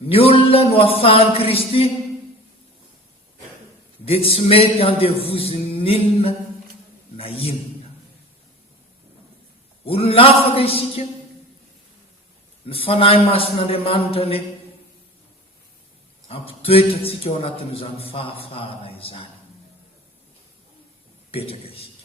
ny olona no ahafahany Kristy dia tsy mety andevozon'inona na inona. Olona afaka isika ny fanahy masin'Andriamanitra ne ampitoetra antsika ao anatin'izany fahafahana izany. Petraka isika.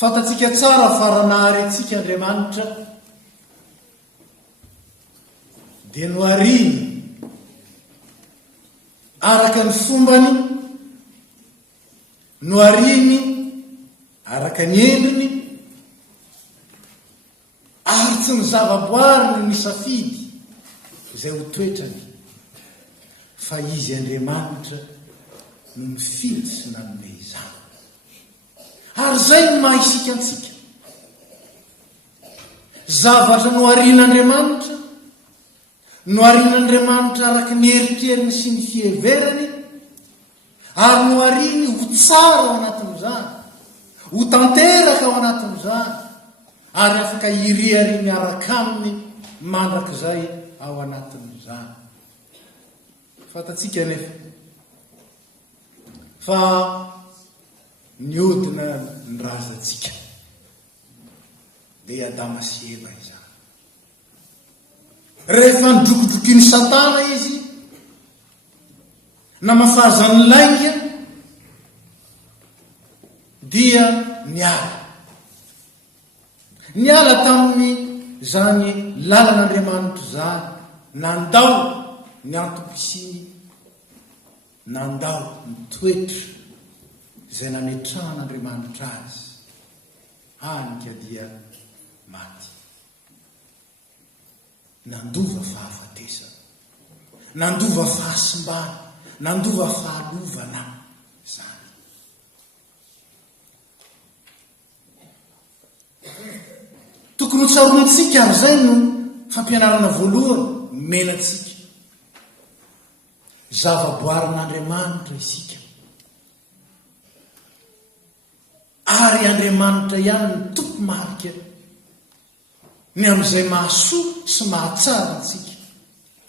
Fantatsika tsara fa raha nahary antsika Andriamanitra dia nohariny araka ny fombany, nohariny araka ny endriny, ary tsy ny zavaboary no nisafidy izay ho toetrany, fa izy Andriamanitra no nifidy sy nanome izany. Ary zay no maha isika antsika. Zavatra noharin'Andriamanitra, noharin'Andriamanitra araka ny eritreriny sy ny fieverany, ary nohariny ho tsara ao anatin'izany, ho tanteraka ao anatin'izany, ary afaka iriary miaraka aminy mandrakizay ao anatin'izany. Fantatsika nefa fa niodina ny razantsika dia Adama sy Eva izany. Rehefa nidrokodrokiny Satana izy na mafazany lainga dia niala tamin'ny zany lalan'Andriamanitra zany, nandao ny antom-pisiny, nandao ny toetra izay nametrahan'Andriamanitra azy, hanika dia maty. Nandova fahafatesana, nandova fahasimbana, nandova fahalovana zany. Tokony ho tsarontsika ary zay no fampianarana voalohany menatsika. Zavaboarin'Andriamanitra isika, ary Andriamanitra ihany ny tompo marika ny amin'izay mahasoa sy mahatsara antsika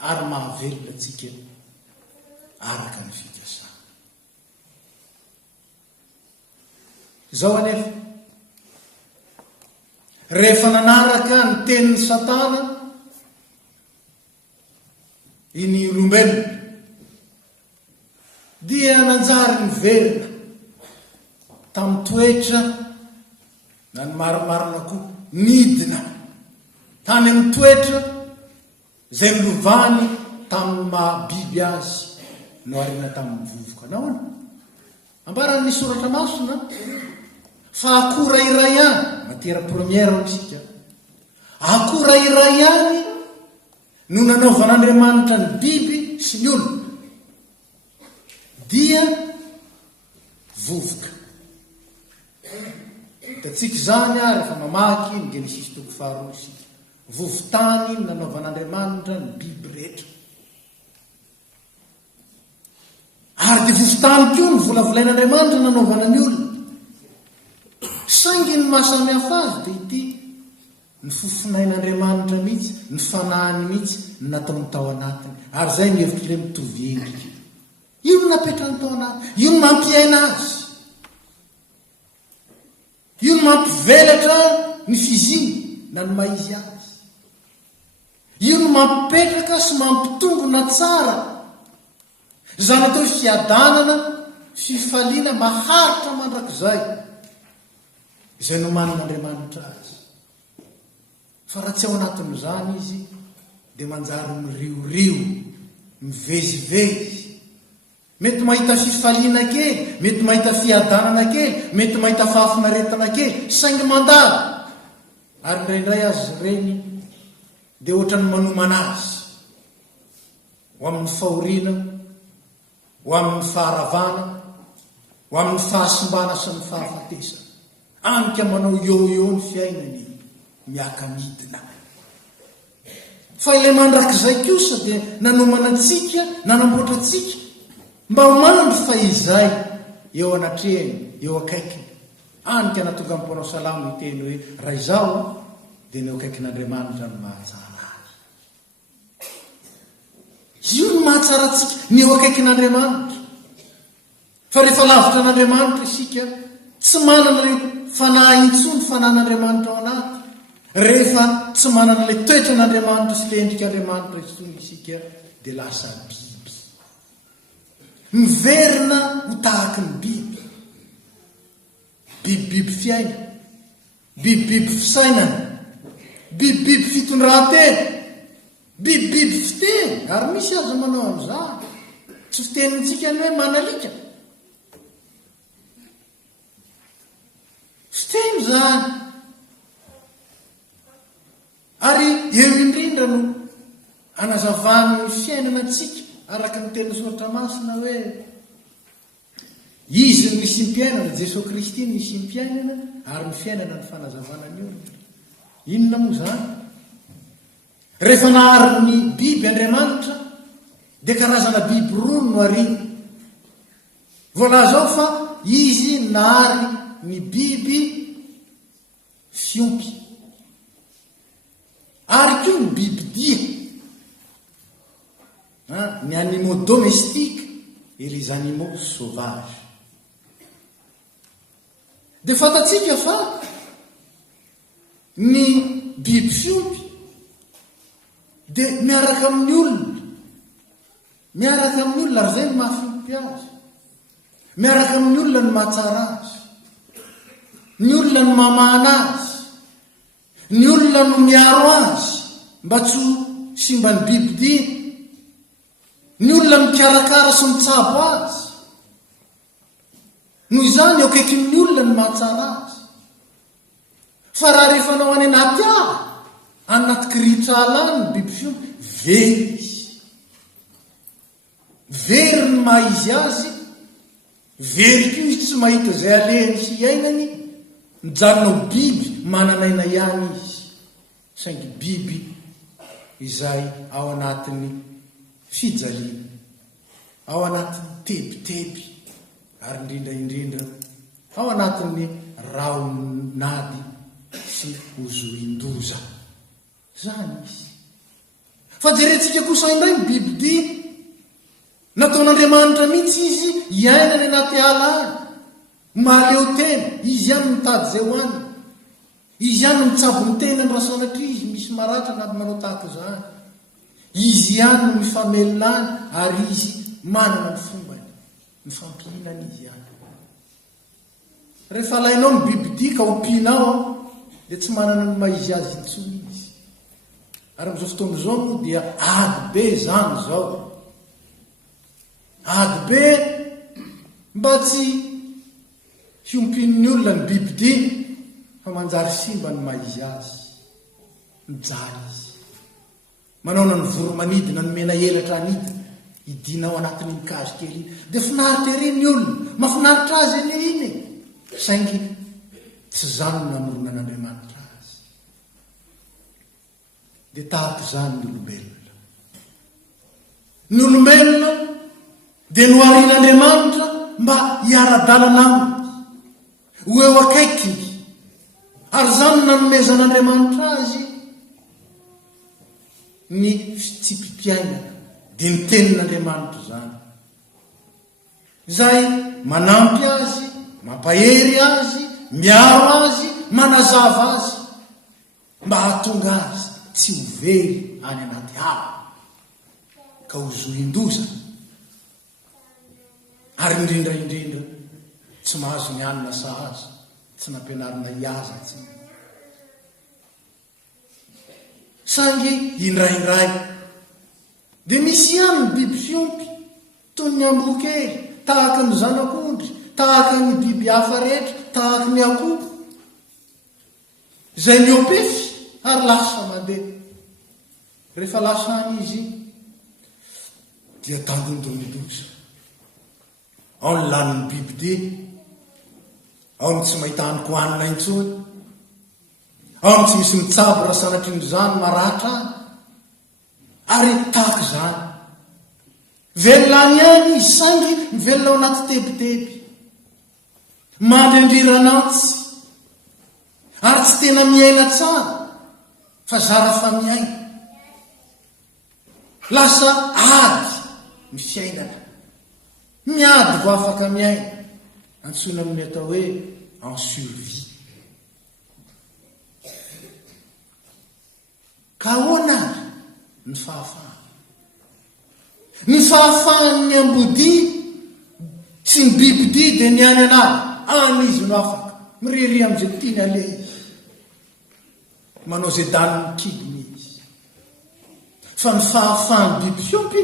ary mahavelona antsika araka ny fikasana. Zao anefa rehefa nanaraka ny tenin'ny Satana iny olombelona dia nanjary niverina tamin'ny toetra na ny marimarina koa nidina tany amin'ny toetra izay nilovany tamin'ny mahabiby azy noharina tamin'ny vovoka. Nahoana? Ambaran'ny soratra masina fa akora iray ihany, matiera première amitsika, akora iray ihany no nanaovan'Andriamanitra ny biby sy ny olona, dia vovoka. Tatsika zany rehefa mamaky ny Genesis 2:2, vovotany nanaovan'Andriamanitra ny biby rehetra. Ary dia vovotany koa ny volavolain'Andriamanitra nanaovana ny olona. Saingy ny mahasamihafa azy dia ity ny fofinain'Andriamanitra mihitsy, ny fanahiny mihitsy ny nataony tao anatiny. Ary zay mihevitra ilay mitovy endrika. Io no napetrany tao anatiny, io no mampiaina azy, io no mampivelatra ny fiziny na ny maizy azy, io no mampipetraka sy mampitombona tsara zany atao fiadanana, fifaliana maharitra mandrakizay izay no manan'Andriamanitra azy. Fa raha tsy ao anatin'izany izy dia manjary miriorio, mivezivezy, mety mahita fifaliana kely, mety mahita fiadanana kely, mety mahita fahafinaretana kely, saingy mandalo. Ary indraindray azy reny dia ohatrany manomana azy ho amin'ny fahoriana, ho amin'ny faharavana, ho amin'ny fahasimbana sy ny fahafatesana. Anika manao eo ny fiainany miaka-midina. Fa ilay mandrakizay kosa dia nanomana antsika, nanamboatra antsika mba mandry fa izay eo anatrehany eo akaikiny anika natonga am'mponao salamo iteny hoe raha izao dia neo akaikin'andriamanitra no mahatsara azy io no mahatsara atsika ny eo akaikin'andriamanitra fa rehefa lavitra an'andriamanitra isika tsy manana le fanahintsony fanan'andriamanitra ao anaty rehefa tsy manana le toetra an'andriamanitra sy le endrik'andriamanitra itsony isika dia lasa biby miverina ho tahaky ny bibibiby fiaina bibibiby fisainana bibibiby fitondratena bibibiby fiteny ary misy azo manao am'izany tsy fitenitsika ny hoe manalika fiteny zany ary eo indrindra no anazavany fiainana atsika araka ny teny soratra masina hoe izy ny misy mpiainana Jesosy Kristy ny misy mpiainana ary ny fiainana ny fanazavana ny olona inona moa zany rehefa nahary ny biby Andriamanitra dia karazana biby roa no arina voalaza ao fa izy nahary ny biby fiompy ary koa ny biby dia ny animaux domestiques et les animaux sauvages dia fatatsika fa ny biby fiompy dia miaraka amin'ny olona ary zay ny mahafiompy azy miaraka amin'ny olona ny mahatsara azy ny olona ny mamana azy ny olona no miaro azy mba tsy simba ny biby dia ny olona mikarakara sy mitsabo azy noho izany eo akaikin'ny olona ny mahatsara azy fa raha rehefa nao any anaty anaty kiritrala any ny biby fiompy very izy very ny maha izy azy very koa izy tsy mahita zay alehany sy iainany mijanonao biby mananaina ihany izy saingy biby izay ao anatin'ny fijaliana ao anatin'ny tebiteby ary indrindraindrindra ao anatin'ny raonady sy ozoin-doza zany izy fa jerentsika kosa indray ny biby dia nataon'Andriamanitra mihitsy izy iainany anaty ala any mahaleo tena izy ihany mitady zay ho any izy ihany mitsabo ny tena ny rasanatra izy misy maratra anaty manao tahaka zany izy ihany no mifamelona any ary izy manana ny fombany mifampihinana izy ihany rehefa alainao ny biby dia ka ompianao dia tsy manana ny maizy azy intsony izy ary am'izao fotoana zao moa dia ady be zany zao ady be mba tsy hiompian'ny olona ny biby dia fa manjary simba ny maizy azy mijaly izy manaona ny voromanidina ny mena elatra anidina idinao anatin'ny mikazo kely iny dia finaritra ery ny olona mafinaritra azy eny iny saingy tsy zany no namorona an'Andriamanitra azy dia tahaka zany ny olombelona dia noarin'Andriamanitra mba hiara-dalana aminy ho eo akaikiny ary zany nanomezan'Andriamanitra azy ny fitsipimpiainana dia ny tenin'Andriamanitra zany zay manampy azy mampahery azy miaro azy manazava azy mba hahatonga azy tsy ho very any anaty ala ka ho zohin-doza ary indrindraindrindra tsy mahazo ny anina sahaza tsy nampianarina iaza tsy sangy indraindray dia misy ihany ny biby fiompy toy ny amboakely tahaka ny zanak'ondry tahaka ny biby hafa rehetra tahaka ny akoho zay miopefy ary lasa mandeha rehefa lasa any izy dia tandondondondoza ao ny laniny biby dia ao ny tsy mahitanyko hanina intsony ao ny tsy misy mitsabo raha sanatry ny zany maratra any ary tahaka zany velona ny any izy sangy mivelona ao anaty tebiteby mandrendriranantsy ary tsy tena miaina tsara fa zara fa miaina lasa ady ny fiainana miady vo afaka miaina antsona amin'ny atao hoe en survie ka ahoana ny fahafahana ny fahafahan'ny ambodi sy ny bibidi dia ny any anazy izy no afaka miriri am'izay tiany ale izy manao zay daniny kibony izy fa ny fahafahan'ny biby fiompy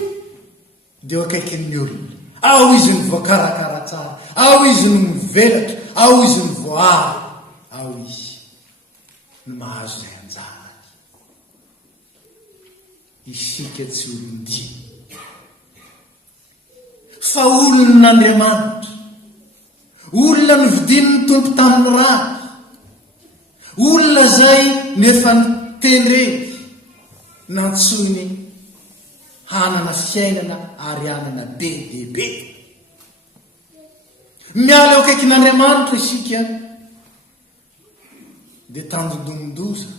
dia akaikin'ny olona ao izy ny voakarakara tsara ao izy no mivelatra ao izy ny voary ao izy ny mahazo zay anjara isika tsy olon-dia fa olonan'Andriamanitra olona novidin'ny tompo tamin'ny raha olona zay nefa nitendre nantsony hanana fiainana ary hanana be debe miala eo akaikin'Andriamanitra isika dia tandondomondoza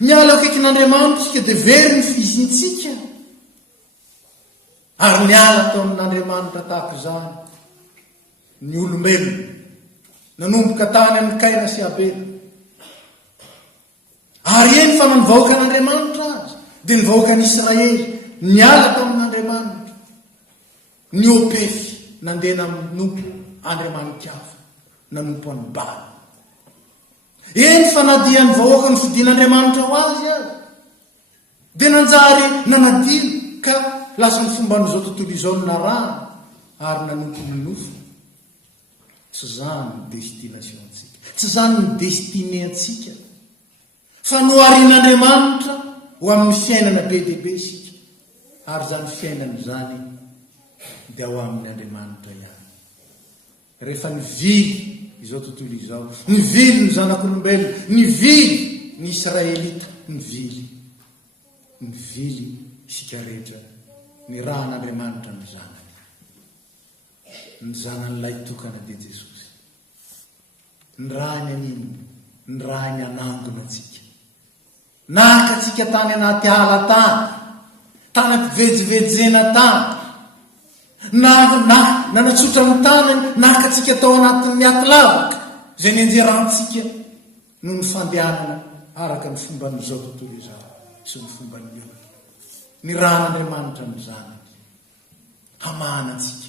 miala eo akaikin'Andriamanitra isika dia very ny fizintsika ary miala tao amin'Andriamanitra tahako izany ny olombelona nanomboka tany amin'ny Kaina sy Abela ary eny fa nanivahoaka an'Andriamanitra azy dia nivahoaka an'Israely niala tao amin'Andriamanitra ny opefy nandeha nanompo Andriamanik'afa nanompo any Bala eny fa nadia ny vahoaka ny fidin'Andriamanitra ho azy dia nanjary nanadino ka lasa ny fomba n'izao tontolo izao no narana ary nanompo ny nofo tsy zany ny destinationtsika tsy zany ny destiné antsika fa noarin'Andriamanitra ho amin'ny fiainana be debe isika ary zany fiainana zany dia ho amin'ny Andriamanitra ihany rehefa nivily izao tontolo izao nivily ny zanak'olombelona nivily ny Israelita nivily isika rehetra ny raha n'Andriamanitra ny zanany ny zanan'ilay tokana dia Jesosy ny rahany anino ny rahany anangona atsika naka atsika tany anaty ala tany ampivejivezena tany nanatsotra ny tanany naka atsika tao anatin'ny miaty lavaka zay ny anjerantsika no ny fandehanana araka ny fomba n'izao tontolo izao sy ny fomba ny olona ny rahan'Andriamanitra ny zanany hamana antsika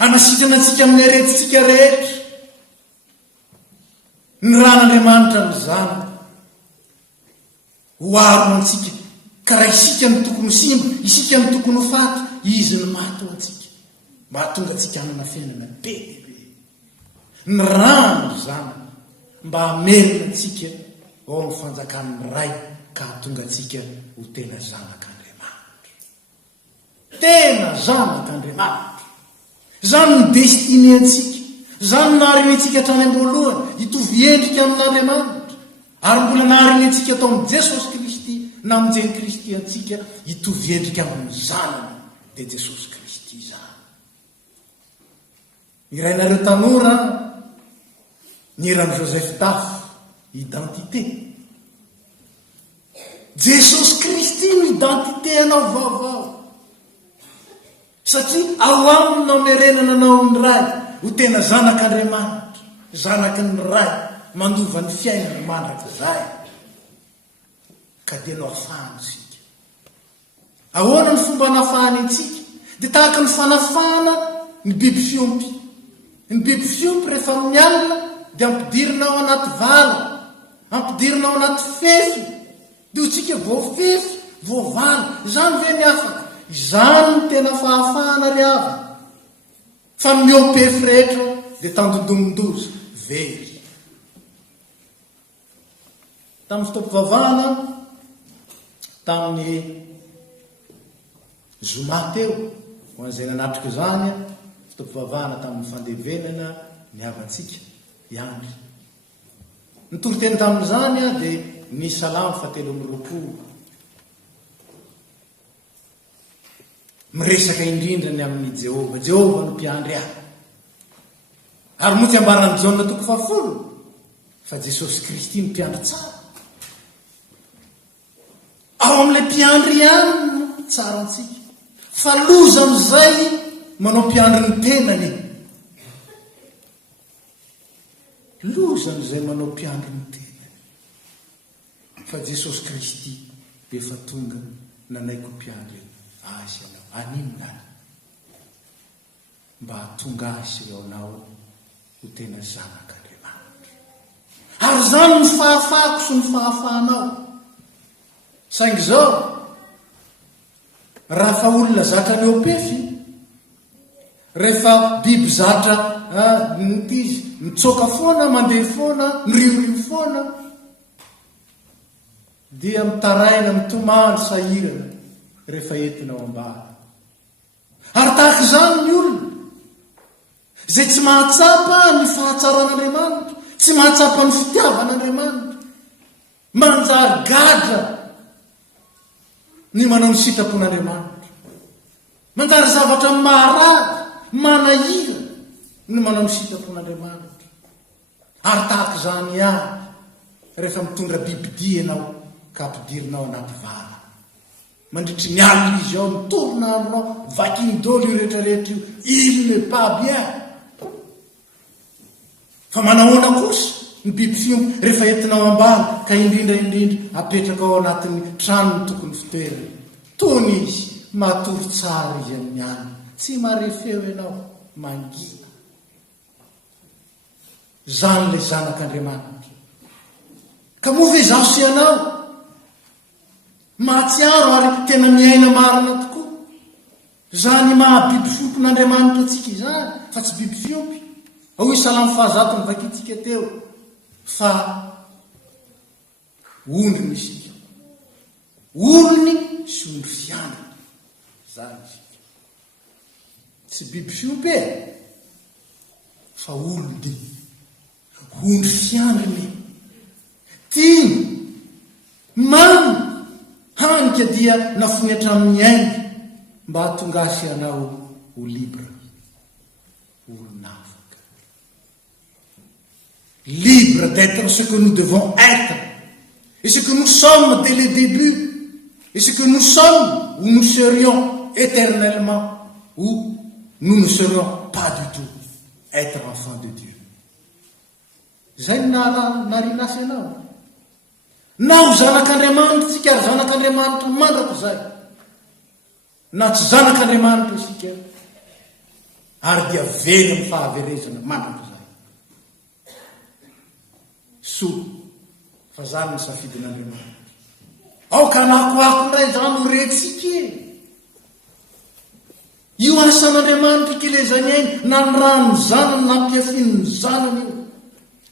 hanasitrana antsika amin'ny aretintsika rehetra ny rahan'Andriamanitra ny zanany hoarona antsika ka raha isika ny tokony simba isika ny tokony ho faty izy ny mato antsika mahatonga antsika hanana fiainana be ny rano zanany mba hamelona antsika ao amin'ny fanjakan'ny ray ka hatonga antsika ho tena zanak'Andriamanitra zany ny destiné antsika zany nahariny antsika hatrany am-boalohany hitovy endrika amin'Andriamanitra ary mbola nahariny antsika tao amin'ny Jesosy Kristy na amin'izay Kristy antsika hitovy endrika amin'ny zanany dia Jesosy Kristy zany irainareo tanora ny iran'i Joseph Taf identité Jesosy Kristy no identité anao vaovao satria ao aminy namerenana anao ny ray ho tena zanak'Andriamanitra zanaky ny ray mandova ny fiainana mandrak'izay ka dia no afahany sika ahoana ny fomba nafahany antsika dia tahaka ny fanafahana ny biby fiompy rehefa mialina dia ampidirina ao anaty vala ampidirina ao anaty fefy dia ho tsika voafefy voavala zany ve ny afaka izany ny tena fahafahana ry ava fa miopefy rehetra dia tandondomondoza very tamin'ny fotoam-pivavahana tamin'ny zoma teo ho an'izay nanatrika izany fotoam-pivavahana tamin'ny fandevenana ny havantsika iandry nitory-teny tamin'izany dia ny salamo 7:20 miresaka indrindrany amin'ny jehova no mpiandry ahy ary moa tsy ambarany jaona toko 10 fa Jesosy Kristy ny mpiandry tsara. Ao amin'ilay mpiandry ihany no tsara antsika fa loza am'izay manao mpiandry ny tenany. Loza am'izay manao mpiandry ny tenany fa Jesosy Kristy efa tonga nanaiko mpiandry azy anao animonany mba hatonga azy eo anao ho tena zanak'Andriamanitra. Ary zany ny fahafahako sy ny fahafahanao. Saingy zao raha fa olona zatra ny opefy rehefa biby zatra nitizy mitsoka foana mandeha foana niriorivo foana dia mitaraina mitomany sahirana rehefa entinao ambany. Ary tahaka izany ny olona zay tsy mahatsapa ny fahatsaran'Andriamanitra, tsy mahatsapa ny fitiavan'Andriamanitra, manjary gadra ny manao ny sitrapon'Andriamanitra, manjary zavatra maharary manahira ny manao ny sitrapon'Andriamanitra. Ary tahaka izany ihany rehefa mitondra bibidia ianao ka ampidirinao anaty vala, mandritry ny alina izy ao mitorona andronao vakindolo io rehetrarehetra io, il n'est pas bien. Fa manahoana kosa ny biby fiompy rehefa entinao ambany ka indrindra apetraka ao anatin'ny tranony tokony fitoerany, tony izy matory tsara izy amin'ny any, tsy marefeo ianao mangina. Zany le zanak'Andriamanitra. Ka moa ve zaho sy ianao mahatsiaro ary tena miaina marina tokoa zany maha biby fiompin'Andriamanitra atsika izany fa tsy biby fiompy. Ao Salamo 100 nivakitsika teo fa ondrony isika, olony sy ondry fiandrony zany isika, tsy biby fiompy fa olony ondry fiandrony tiny mamy hanika dia nafony hatramin'ny ainy mba hahatongasy anao ho libra, olona afaka, libre d'être ce que nous devons être et ce que nous sommes dès le début et ce que nous sommes où nous serions éternellement ou nous ne serions pas du tout être enfants de Dieu. Zay narinasy anao na ho zanak'Andriamanitra tsika ary zanak'Andriamanitra mandrako zay, na tsy zanak'Andriamanitra isika ary dia very amin'ny fahaverezana mandrako zay. Soa fa zany ny safidin'Andriamanitra. Ao ka nakoako ndray zany ho retsika io asan'Andriamanitra ikelezany ainy na ny rano zanany na mpiafiny ny zanany io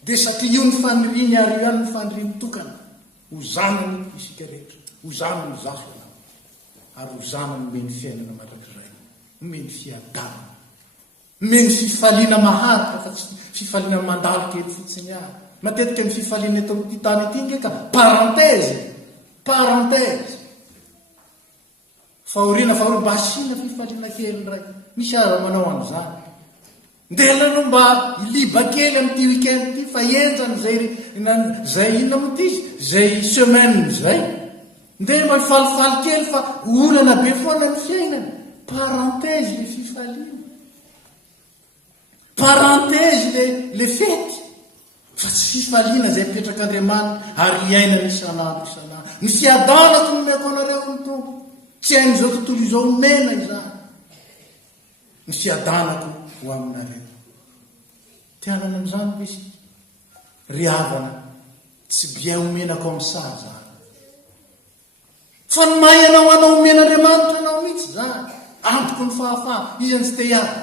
dia satria io ny faniriny ary io ihany ny faniriny tokana ho zanany isika rehetra, ho zanany zaho ianao, ary ho zanany meny fiainana mandrakizay, meny fiadana, meny fifaliana maharitra fa tsy fifaliana mandalo kely fotsiny ary. Matetika ny fifaliana eto amin'ity tany ity nge ka parenthèse fahoriana mba asina fifaliana kely ndray, misy aza manao an'izany. Ndelano mba iliba kely amin'ity weekend ity fa enjany zay inona mo ty zay semaine zay ndeha mba falifaly kely fa olana be foana ny fiainana. Parenthèse le fifaliana, parenthèse le fety, fa tsy fifaliana zay petrak'Andriamanitra ary iainana isanandro. Ny fiadanako nomeko anareo ny tompo, tsy hain'izao tontolo izao mena izany, ny fiadanako ho aminareo. Tianana amin'izany misy ry havana tsy bien omenako amin'ny sary zany, fa ny mahay anao omen'Andriamanitra anao mihitsy zany, antoko ny fahafaha izany tsy te hiady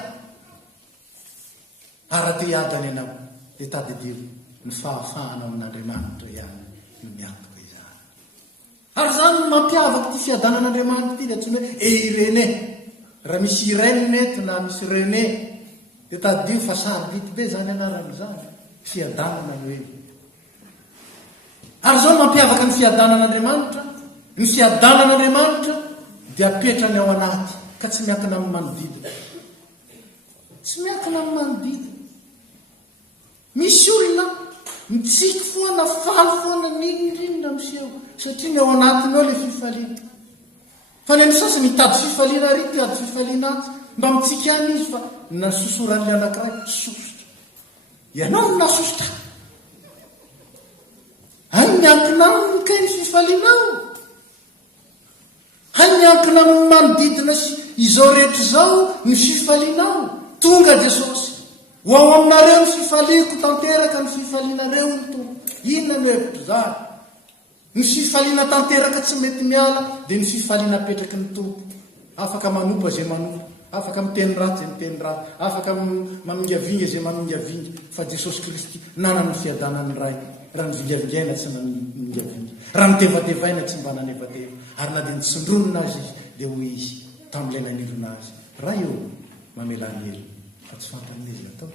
ary te hiadany anao dia tadidio ny fahafahanao amin'Andriamanitra ihany no miantoka izany. Ary zany no mampiavaka ty fiadanan'Andriamanitra ty, dia tsy hoe Irénée, raha misy Irène eto na misy René dia tadidio fa saribity be zany anaran'izany fiadanana hoe. Ary zao no mampiavaka ny fiadanan'Andriamanitra, ny fiadanan'Andriamanitra dia apetrany ao anaty ka tsy miakina amin'ny manodidina, tsy miakina amin'ny manodidina. Misy olona mitsiky foana faly foana nindrinona miseho satria ny ao anatiny ao le fifaliana. Fa ny sasany mitady fifaliana ry tiady fifaliana azy mba mitsiky any izy fa nasosoran'le anankiray sosotra. Ianao no nasosotra. Any miankina aminy kay ny fifalianao. Any miankina amin'ny manodidina sy izao rehetra izao ny fifalianao. Tonga Jesosy. Ho ao aminareo ny fifaliako tanteraka ny fifalianareo ny tompo. Inona no hevitra zany? Ny fifaliana tanteraka tsy mety miala dia ny fifaliana apetraky ny tompo. Afaka manompa zay manompa, afaka miteny ratsy zay miteny ratsy, afaka mamingavinga zay mamingavinga. Fa Jesosy Kristy nanana ny fiadanany ray. Raha ny vingavingaina tsy mamingavinga, raha nitevatevaina tsy mba nanevateva. Ary na dia nitsondronina azy izy dia hoy izy tamin'ilay nanirona azy, raha eo mamelany elo fa tsy fantan'izy atao.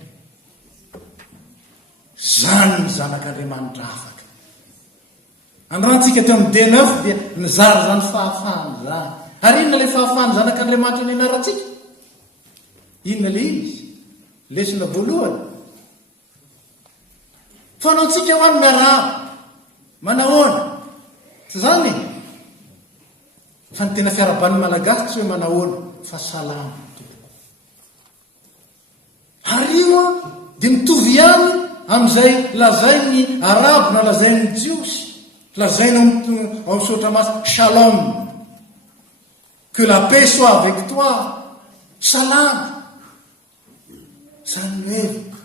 Zany ny zanak'Andriamanitra afaka. Andrantsika teo amin'ny D9 dia nizara zany fahafahany zany. Ary inona le fahafahany zanak'Andriamanitra ny anaratsika? Inona le izy? Lesona voalohany. Fanaontsika ho any miarahaba. Manahoana? Tsy zany? Fa ny tena fiaraban'ny malagasy tsy hoe manahoana fa salama. Ary io dia mitovy ihany amin'izay lazainy arabo na lazainy jiosy. Lazaina en sautre masse, shalom. Que la paix soit avec toi. Salam. Zany no heviko.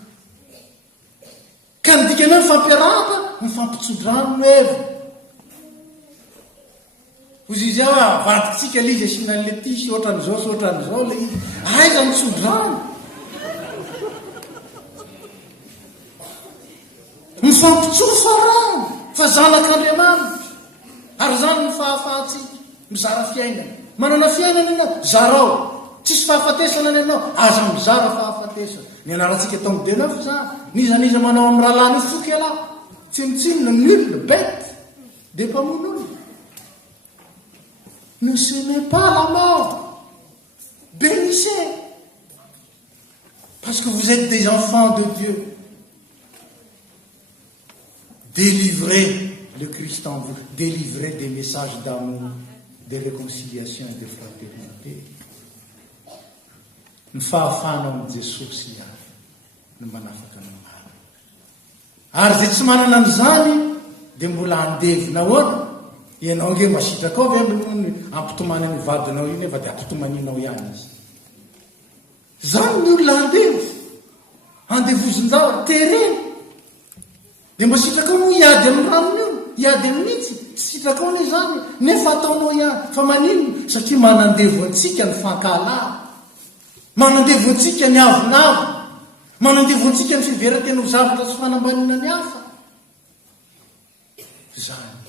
Ka ny dikany hoe mifampiarahaba, mifampitsodrano no heviko. Hozy izy aho vaditsika le izy asina le tisy ohatran'izao sy ohatran'izao le izy. Aiza ny tsodrano? Mifampitsofa rano. Fa zanak'Andriamanitra. Ary zany ny fahafahatsika mizara fiainana. Manana fiainana ianao, zarao. Tsisy fahafatesana ny ianao, aza mizara fahafatesana. Ny anaratsika tao amin'ny D9 zany. Nizaniza manao amin'ny rahalahy ny foky ala. Tsinotsinona nul, bête, des pamounoules. Ne ce n'est pas la mort. Bénissez. Parce que vous êtes des enfants de Dieu. Délivrez le Christ en vous. Délivrez des messages d'amour, de réconciliation et de fraternité. Ny fahafahana amin'ny Jesosy ihany no manafaka ny maro. Ary zay tsy manana an'izany dia mbola andevy nahoana? Ianao nge masitraka ao ve ampitomany ny vadinao iny efa dia ampitomaninao ihany izy. Zany ny olona andevy. Andevozin-javatra terena. Dia mba sitraka ao no hiady amin'ny ranony io, hiady amin'ny itsy, tsy sitraka ao ne zany, nefa ataonao ihany. Fa maninona? Satria manandevo antsika ny fankahalahy. Manandevo antsika ny avonavo. Manandevo antsika ny fiveran-tena ho zavatra sy fanambanina ny hafa. Zany.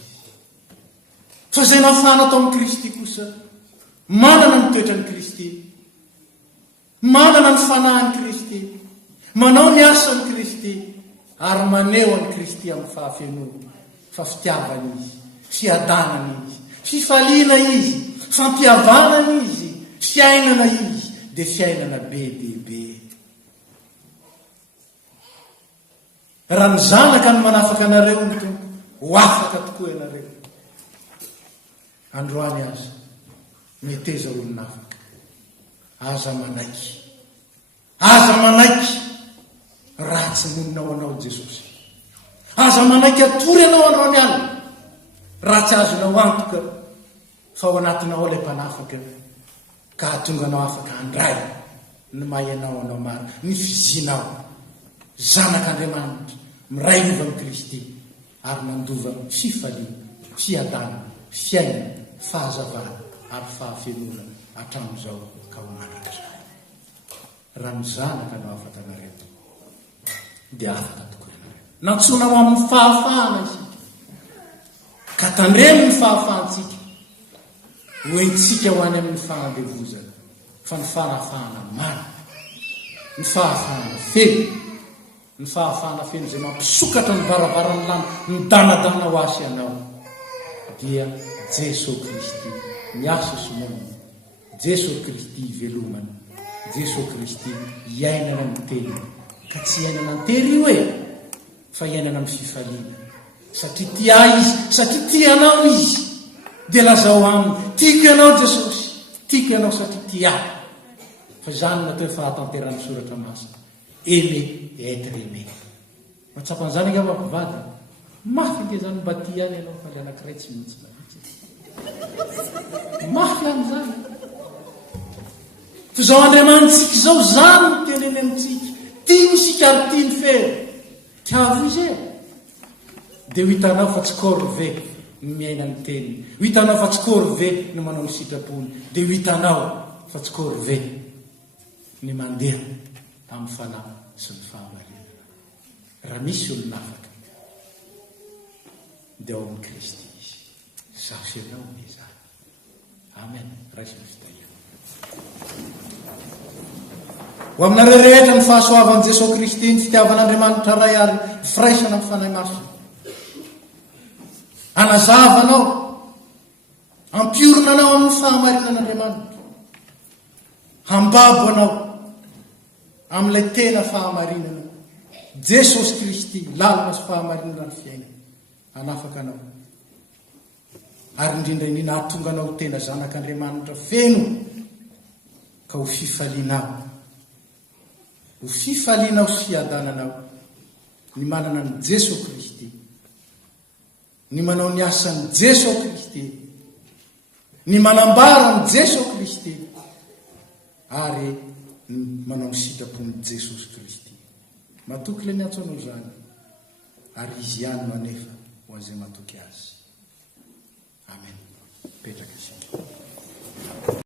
Fa zay nafana atao amin'ny Kristy kosa, manana ny toetran'ny Kristy, manana ny fanahin'ny Kristy, manao ny asan'ny Kristy, ary maneho an'i Kristy amin'ny fahafenona, fa fitiavana izy, fiadanana izy, fifaliana izy, fampiavanana izy, fiainana izy, dia fiainana be dia be. Raha ny zanaka no manafaka anareo ny tompo, ho afaka tokoa ianareo. Androany aza, meteza olona afaka. Aza manaiky. Aza manaiky. Ratsy moninao anao Jesosy. Aza manaiky atory anao androany alina. Ratsy azonao antoka. Fa ao anatinao ilay mpanafaka. Ka hatonga anao afaka andray. Ny mahay anao maro. Ny fizinao. Zanak'Andriamanitra. Miray nova amin'ny Kristy. Ary mandova fifaliana, fiadana, fiainana, fahazavana, ary fahafenona hatramin'izao ka ho mandrak'izao. Raha ny zanaka no afaka anareo, dia afaka tokoa ianareo. Nantsonao amin'ny fahafahana isika. Ka tandremo ny fahafahantsika. Hoentsika ho any amin'ny fahandevozana. Fa ny fahafahana maro. Ny fahafahana feno. Ny fahafahana feno izay mampisokatra ny varavaran'ny lany, ny danadana ho asy ianao. Dia Jesosy Kristy, miasa somoni, Jesosy Kristy velomany, Jesosy Kristy iainana ny teny, ka tsy iainana antery io fa iainana amin'ny fifaliana, satria tia izy, satria tianao izy, dia lazao aminy, tiako ianao Jesosy, tiako ianao satria tia, fa zany natao fahatanterany soratra masina, aimer et être aimé. Matsapan'izany nga mampivady, mafy nke zany mba tia any ianao fa le anankiray tsy mihitsy mafy am'izany. Fa zao Andriamanitsika zao zany no teneny amintsika, tia isika ary tia ny fery, tiavo izy dia ho hitanao fa tsy corvé ny miaina ny teniny, ho hitanao fa tsy corvé ny manao ny sitrapony, dia ho hitanao fa tsy corvé ny mandeha amin'ny fanahy sy ny fahamarinana. Raha misy olona afaka dia ao amin'ny Kristy izy, zaho sy ianao izany. Amen. Raisy ny fitahia ho aminareo rehetra ny fahasoavan'i Jesosy Kristy, ny fitiavan'Andriamanitra ray ary firaisana amin'ny fanahy masina, anazavanao, ampiorina anao amin'ny fahamarinan'Andriamanitra, hambabo anao amin'ilay tena fahamarinana Jesosy Kristy, lalana sy fahamarinana ny fiaina, anafaka anao ary indrindra indrindra ahatonga anao tena zanak'Andriamanitra feno, ka ho fifalianao, ho fifalianao sy fiadananao ny manana ny Jesosy Kristy, ny manao ny asan'ny Jesosy Kristy, ny manambara ny Jesosy Kristy, ary ny manao ny sitrapon'ny Jesosy Kristy. Matoky le miantso anao zany, ary izy ihany no anefa ho azay matoky azy. Amen. Petraka isika.